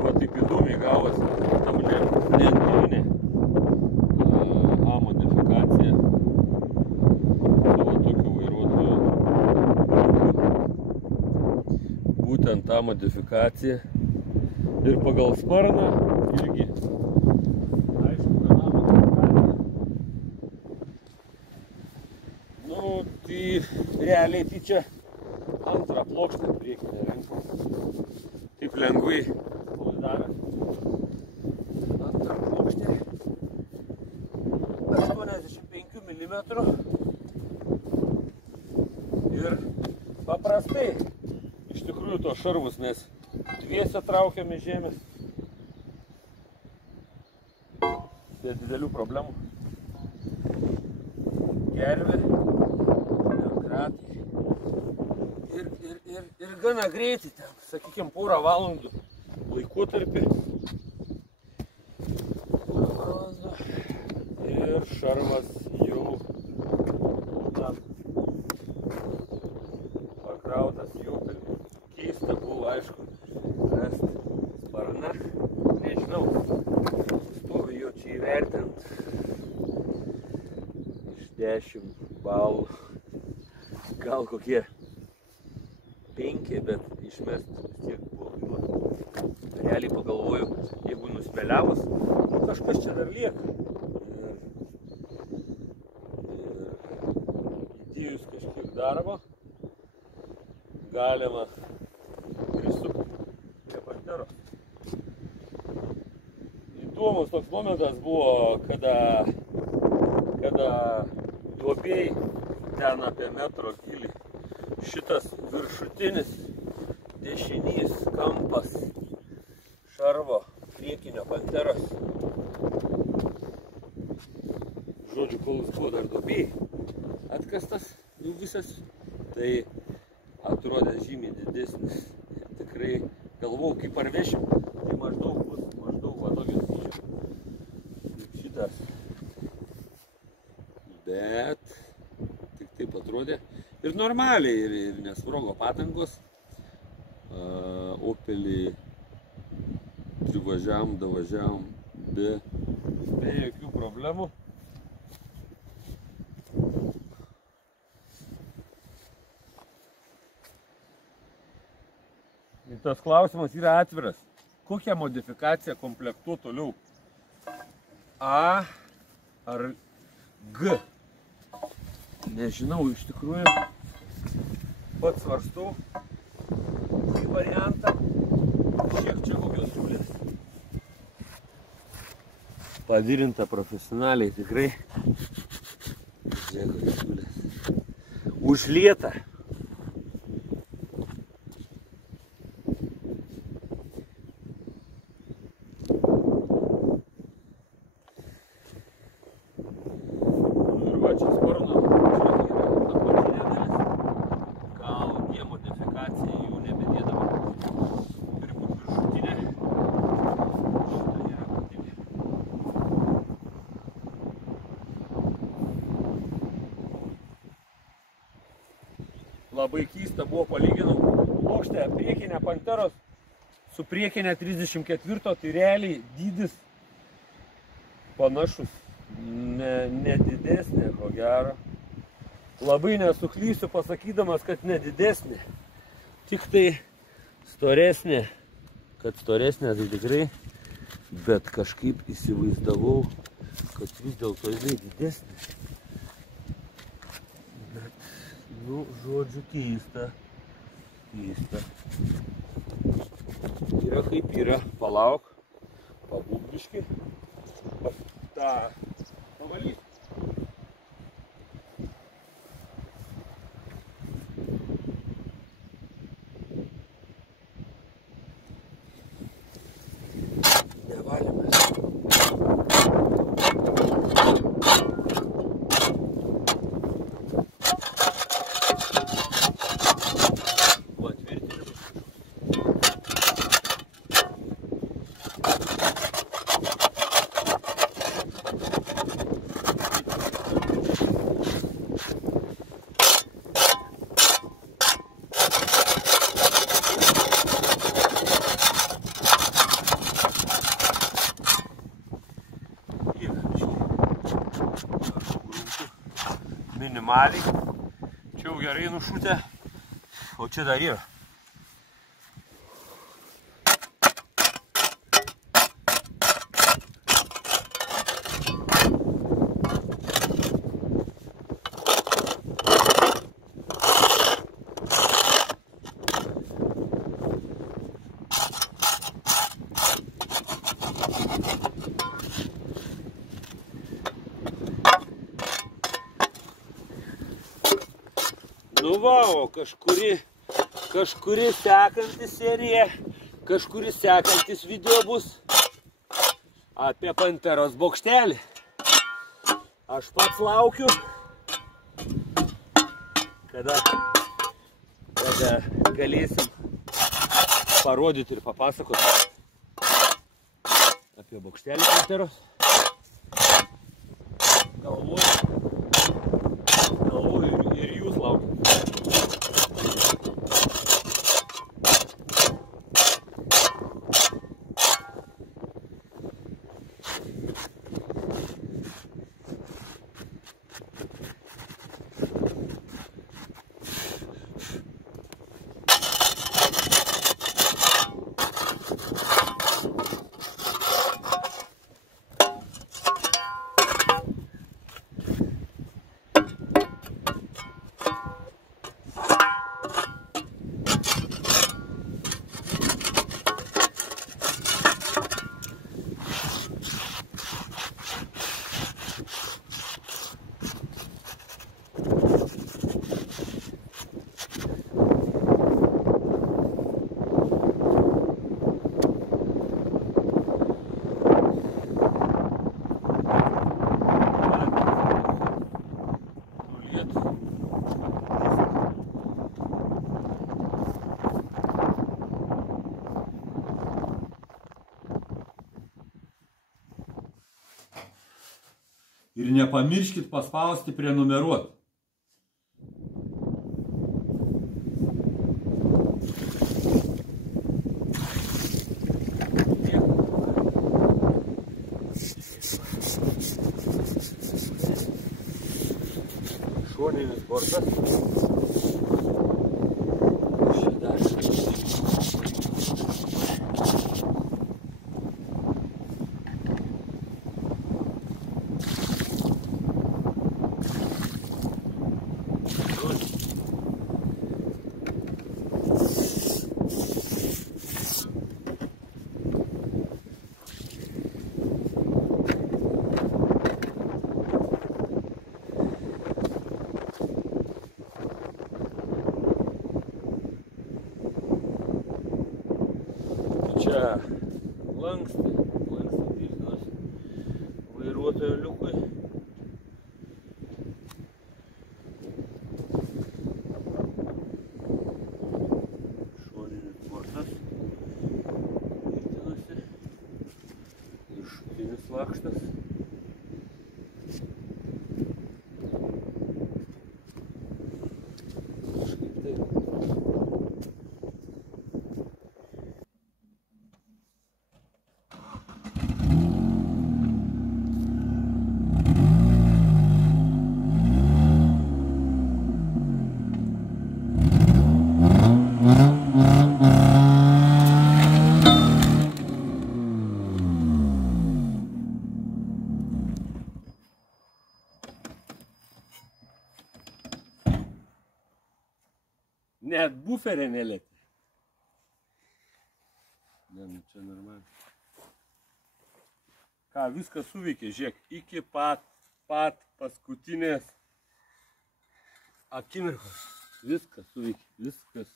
va taip įdomiai gavosi ta lentynė A modifikacija su va tokiu vairuotoju. Būtent ta modifikacija ir pagal sparną irgi aišku, kad A modifikacija. Nu, tai realiai tai čia antrą plokštę priekinę renku. Taip lengvai spaudavęs. Antrą plokštę 85 mm. Ir paprastai iš tikrųjų tos šarvus mes dviese traukiam iš žemės. Be didelių problemų. Gervė, kratai. Ir gana greitai ten, sakykime, porą valandų laikotarpį. Ir šarvas jau pakrautas jopelį. Keista buvo, aišku, rasti sparną. Nežinau, stovi jo čia įvertint iš 10 balų. Gal kokie 5, bet išmest vis tiek buvo gaila. Realiai pagalvoju, jeigu nuspeliavus, nu kažkas čia dar lieka. Ir įdėjus kažkiek darbo, galima prisukti prie Panteros. Įdomus toks momentas buvo, kada duobėj ten apie metro gylį. Šitas viršutinis dešinys kampas šarvo priekinio Panteros. Žodžiu, kol jis buvo dar duobėj atkastas jau visas, tai atrodė žymiai didesnis. Tikrai galvojau, kaip parvešim, tai maždaug va tokios dydžio kaip šitas. Bet tik taip atrodė. Ir normaliai, ir nesprogo patangos. Opelį privažiavom, davažiavom be jokių problemų. Ir tas klausimas yra atviras. Kokią modifikaciją komplektuoti toliau? A ar G? Nežinau, iš tikrųjų pats svarstau šį variantą. Šiek čia kokios siūlės. Padirinta profesionaliai tikrai. Žiūrėk, kokios siūlės. Užlieta. Labai keista buvo, palyginau plokštę priekinę Panteros su priekinę 34, tai realiai dydis panašus, ne didesnė, ko gero. Labai nesuklysiu pasakydamas, kad ne didesnė, tik tai storesnė, kad storesnė tai tikrai, bet kažkaip įsivaizdavau, kad vis dėlto jinai didesnė. Nu, žodžiu, keista. Yra kaip yra. Palauk. Pabūk biškį. tą pavalys. normaliai. Čia jau gerai nušutę, o čia dar yra. Nu va, o kažkuri sekantis serija, kažkuris sekantis video bus apie Panteros bokštelį. Aš pats laukiu, kada galėsim parodyti ir papasakoti apie bokštelį Panteros. Galvoju ir jūs laukiu. Ir nepamirškit paspausti prenumeruot. Šoninis bortas. Čia lankstai tvirtinas vairuotojo liukui. Šoninis bortas tvirtinasi. Viršutinis lakštas. Kažkaip taip. Net buferė nelėti. Ne, nu čia normaliai. Ką, viskas suveikė, žiūrėk, iki pat paskutinės akimirkos. Viskas suveikė, viskas.